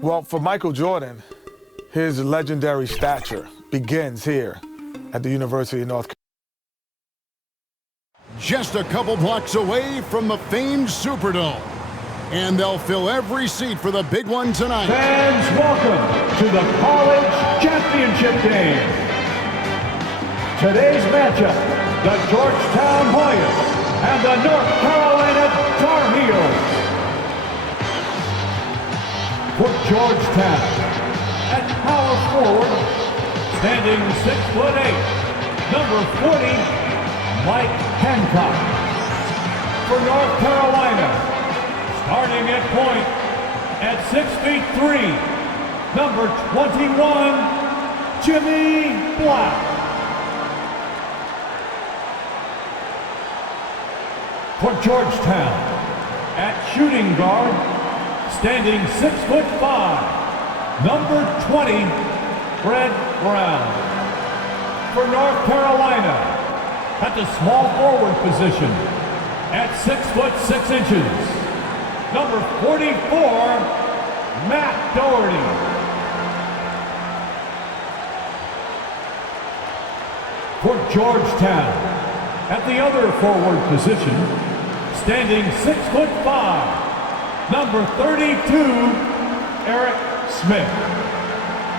Well, for Michael Jordan, his legendary stature begins here at the University of North Carolina. Just a couple blocks away from the famed Superdome. And they'll fill every seat for the big one tonight. Fans, welcome to the College Championship Game. Today's matchup, the Georgetown Hoyas and the North Carolina Tar Heels. For Georgetown, at power forward, standing 6'8", number 40, Mike Hancock. For North Carolina, starting at point at 6'3", number 21, Jimmy Black. For Georgetown, at shooting guard, standing 6'5", number 20, Fred Brown. For North Carolina, at the small forward position, at 6'6", number 44, Matt Doherty. For Georgetown, at the other forward position, standing 6'5", number 32, Eric Smith.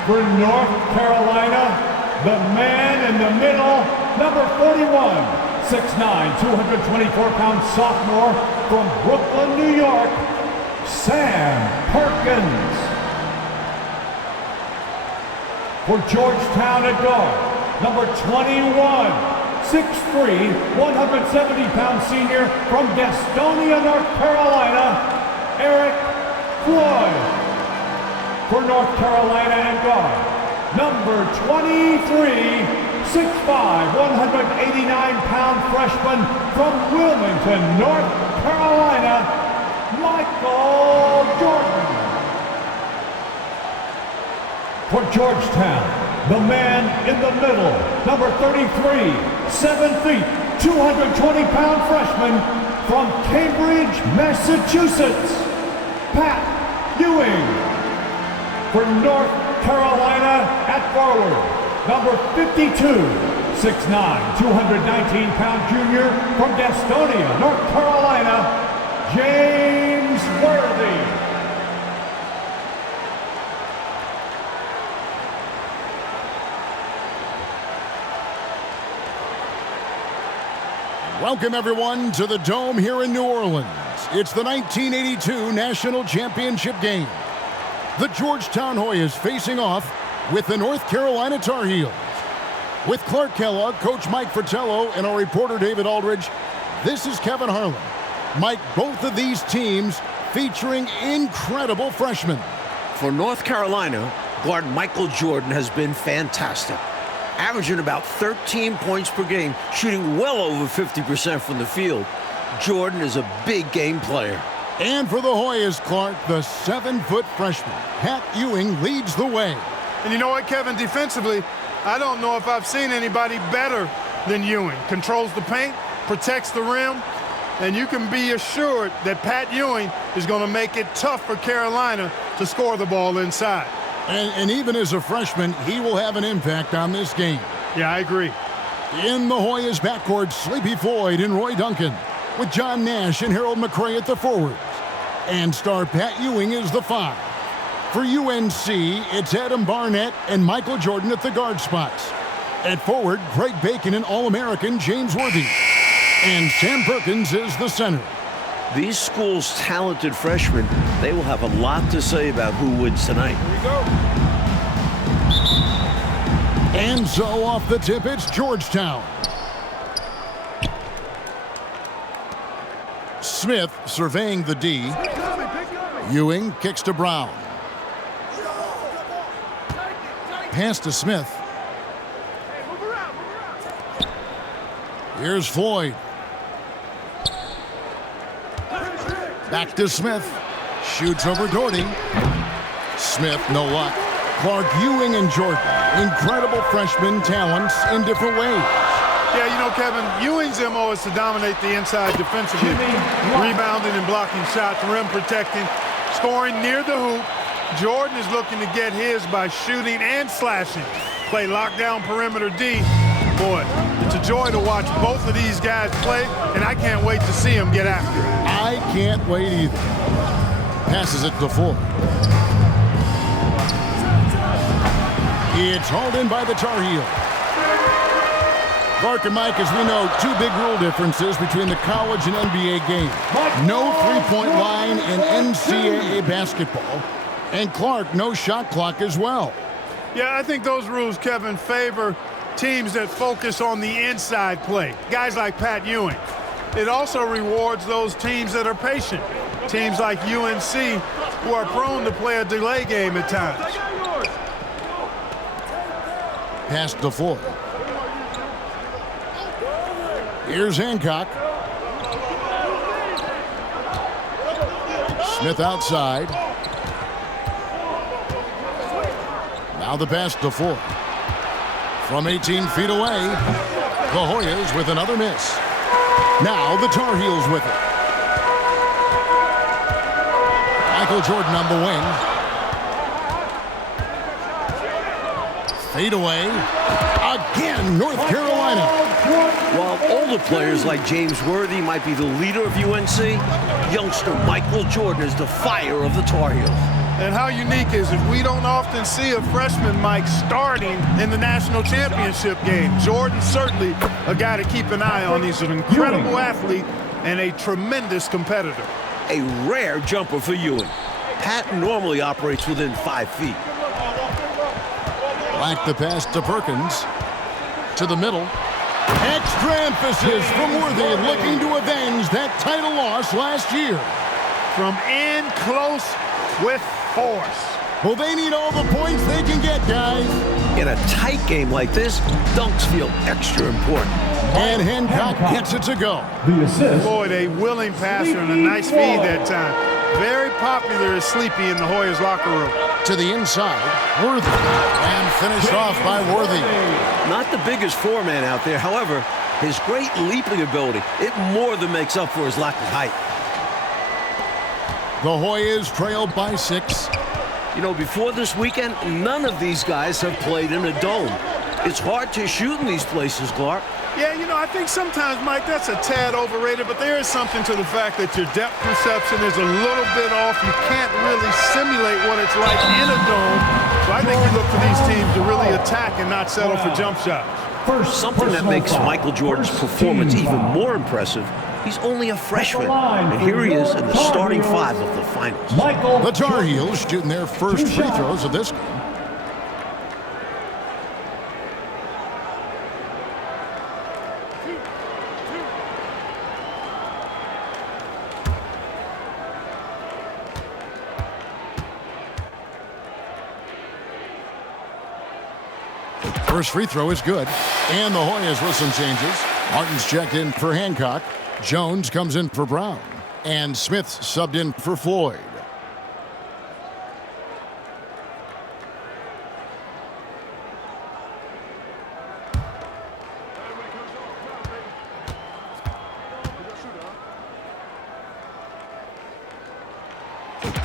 For North Carolina, the man in the middle, number 41, 6'9", 224-pound sophomore from Brooklyn, New York, Sam Perkins. For Georgetown at guard, number 21, 6'3", 170-pound senior from Gastonia, North Carolina, Eric Floyd. For North Carolina and guard, number 23, 6'5", 189-pound freshman from Wilmington, North Carolina, Michael Jordan. For Georgetown, the man in the middle, number 33, 7 feet, 220-pound freshman from Cambridge, Massachusetts, Pat Ewing. For North Carolina at forward, number 52, 6'9", 219-pound junior from Gastonia, North Carolina, James Worthy. Welcome, everyone, to the Dome here in New Orleans. It's the 1982 National Championship game. The Georgetown Hoyas facing off with the North Carolina Tar Heels. With Clark Kellogg, Coach Mike Fratello, and our reporter David Aldridge, this is Kevin Harlan. Mike, both of these teams featuring incredible freshmen. For North Carolina, guard Michael Jordan has been fantastic. Averaging about 13 points per game, shooting well over 50% from the field. Jordan is a big game player. And for the Hoyas, Clark, the 7-foot freshman, Pat Ewing, leads the way. And you know what, Kevin, defensively, I don't know if I've seen anybody better than Ewing. Controls the paint, protects the rim, and you can be assured that Pat Ewing is going to make it tough for Carolina to score the ball inside. And even as a freshman, he will have an impact on this game. Yeah, I agree. In the Hoyas backcourt, Sleepy Floyd and Roy Duncan, with John Nash and Harold McRae at the forwards. And star Pat Ewing is the 5. For UNC, it's Adam Barnett and Michael Jordan at the guard spots. At forward, Greg Bacon and All-American James Worthy. And Sam Perkins is the center. These schools' talented freshmen, they will have a lot to say about who wins tonight. Here we go. And so off the tip, it's Georgetown. Smith surveying the D. Ewing kicks to Brown. Pass to Smith. Here's Floyd. Back to Smith. Shoots over Doherty. Smith, no luck. Clark, Ewing, and Jordan. Incredible freshman talents in different ways. Yeah, you know, Kevin, Ewing's MO is to dominate the inside defensively. Rebounding and blocking shots, rim protecting, scoring near the hoop, Jordan is looking to get his by shooting and slashing. Play lockdown perimeter D. Boy, it's a joy to watch both of these guys play, and I can't wait to see them get after it. I can't wait either. Passes it to Ford. It's hauled in by the Tar Heels. Clark and Mike, as we know, two big rule differences between the college and NBA game. No three-point line in NCAA basketball. And Clark, no shot clock as well. Yeah, I think those rules, Kevin, favor teams that focus on the inside play. Guys like Pat Ewing. It also rewards those teams that are patient. Teams like UNC who are prone to play a delay game at times. Pass to Ford. Here's Hancock. Smith outside. Now the pass to Ford. From 18 feet away, the Hoyas with another miss. Now the Tar Heels with it. Michael Jordan on the wing. Fade away. Again, North Carolina. While older players like James Worthy might be the leader of UNC, youngster Michael Jordan is the fire of the Tar Heels. And how unique is it? We don't often see a freshman, Mike, starting in the national championship game. Jordan certainly a guy to keep an eye on. He's an incredible athlete and a tremendous competitor. A rare jumper for Ewing. Pat normally operates within 5 feet. Like the pass to Perkins. To the middle. Extra emphasis from Worthy, looking to avenge that title loss last year. From in close with force. Well, they need all the points they can get, guys. In a tight game like this, dunks feel extra important. And Hancock gets it to go. The assist. Boyd, a willing passer and a nice feed that time. Very popular as Sleepy in the Hoyas locker room. To the inside, Worthy. And finished off by Worthy. Not the biggest foreman out there. However, his great leaping ability, it more than makes up for his lack of height. The Hoyas trail by 6. You know, before this weekend, none of these guys have played in a dome. It's hard to shoot in these places, Clark. Yeah, you know, I think sometimes, Mike, that's a tad overrated, but there is something to the fact that your depth perception is a little bit off. You can't really simulate what it's like in a dome. So I think you look for these teams to really attack and not settle for jump shots. Something that makes Michael Jordan's performance even more impressive, he's only a freshman, and here he is in the starting 5 of the finals. The Tar Heels shooting their first free throws of this game. First free throw is good. And the Hoyas with some changes. Martin's checked in for Hancock. Jones comes in for Brown. And Smith subbed in for Floyd.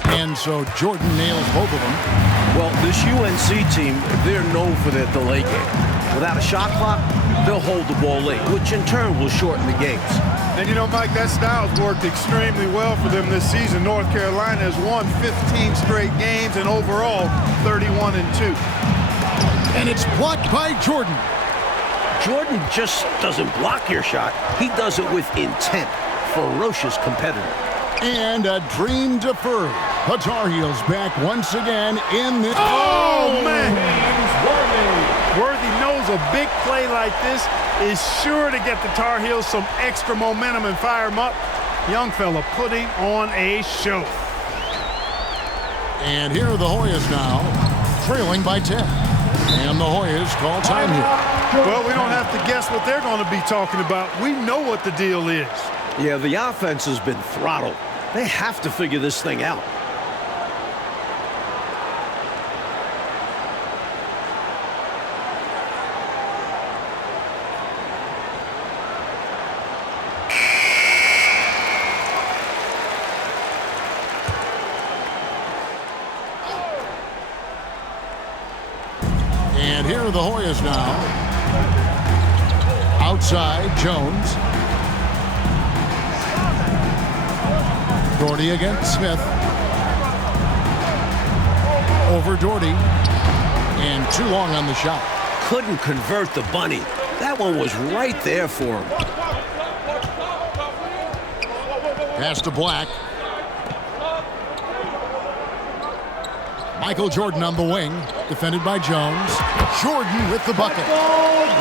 And so Jordan nails both of them. Well, this UNC team, they're known for their delay game. Without a shot clock, they'll hold the ball late, which in turn will shorten the games. And you know, Mike, that style's worked extremely well for them this season. North Carolina has won 15 straight games and overall 31-2. And it's blocked by Jordan. Jordan just doesn't block your shot. He does it with intent. Ferocious competitor. And a dream deferred. The Tar Heels back once again in this. Oh, man! Worthy knows a big play like this is sure to get the Tar Heels some extra momentum and fire them up. Young fella putting on a show. And here are the Hoyas now, trailing by 10. And the Hoyas call time here. Well, we don't have to guess what they're going to be talking about. We know what the deal is. Yeah, the offense has been throttled. They have to figure this thing out. And here are the Hoyas now. Outside, Jones. Doherty against Smith. Over Doherty. And too long on the shot. Couldn't convert the bunny. That one was right there for him. Pass to Black. Michael Jordan on the wing, defended by Jones. Jordan with the bucket.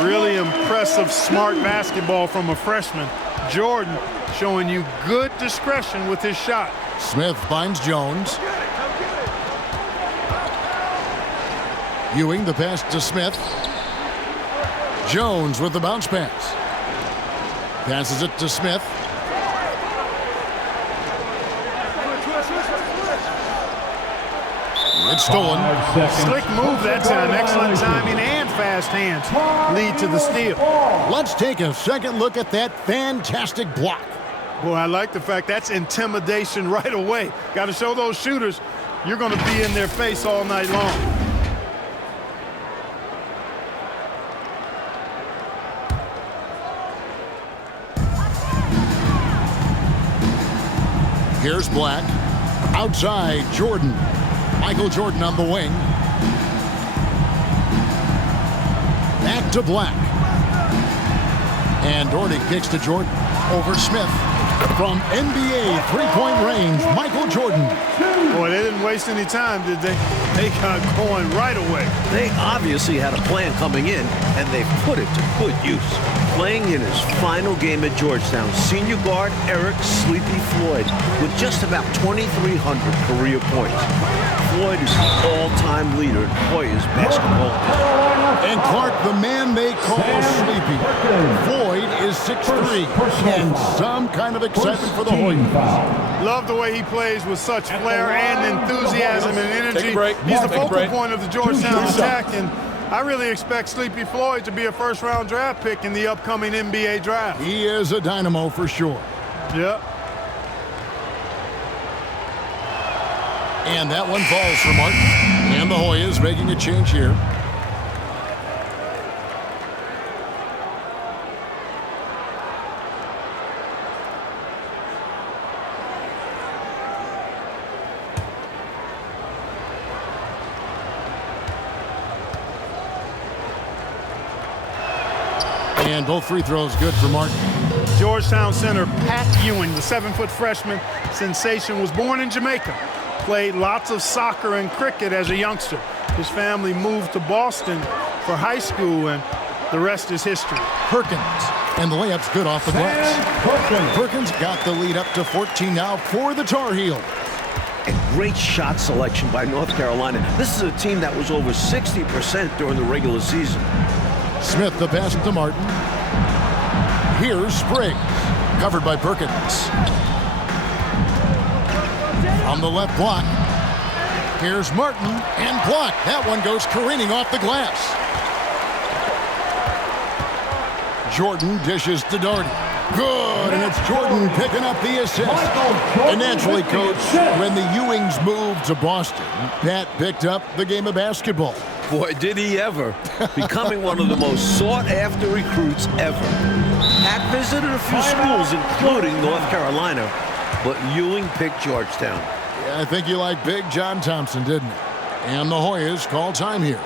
Really impressive, smart basketball from a freshman. Jordan showing you good discretion with his shot. Smith finds Jones. Ewing the pass to Smith. Jones with the bounce pass. Passes it to Smith. It's stolen. Slick move that time. Excellent timing and fast hands lead to the steal. Let's take a second look at that fantastic block. Well, I like the fact that's intimidation right away. Got to show those shooters you're going to be in their face all night long. Here's Black. Outside, Jordan. Michael Jordan on the wing. Back to Black. And Doherty kicks to Jordan. Over Smith. From NBA three-point range, Michael Jordan. Boy, they didn't waste any time, did they? They got going right away. They obviously had a plan coming in, and they put it to good use. Playing in his final game at Georgetown, senior guard Eric Sleepy Floyd with just about 2,300 career points. Floyd is the all-time leader in Hoyas basketball. And Clark, the man they call Sleepy. Floyd is 6'3", and some kind of excitement for the Hoyas. Love the way he plays with such flair and enthusiasm and energy. Take a break. He's the Take a focal break. point of the Georgetown attack, and I really expect Sleepy Floyd to be a first-round draft pick in the upcoming NBA draft. He is a dynamo for sure. Yep. And that one falls for Martin. And the Hoyas making a change here. And both free throws good for Martin. Georgetown center Pat Ewing, the 7-foot freshman sensation, was born in Jamaica. Played lots of soccer and cricket as a youngster. His family moved to Boston for high school, and the rest is history. Perkins, and the layup's good off the glass. Perkins got the lead up to 14 now for the Tar Heels. And great shot selection by North Carolina. This is a team that was over 60% during the regular season. Smith the pass to Martin. Here's Spriggs, covered by Perkins. On the left block. Here's Martin, and blocked. That one goes careening off the glass. Jordan dishes to Doherty. Good, and it's Jordan picking up the assist. And naturally, Coach, when the Ewings moved to Boston, Pat picked up the game of basketball. Boy, did he ever. Becoming one of the most sought-after recruits ever. Pat visited a few schools, including North Carolina, but Ewing picked Georgetown. Yeah, I think you liked Big John Thompson, didn't you? And the Hoyas call time here.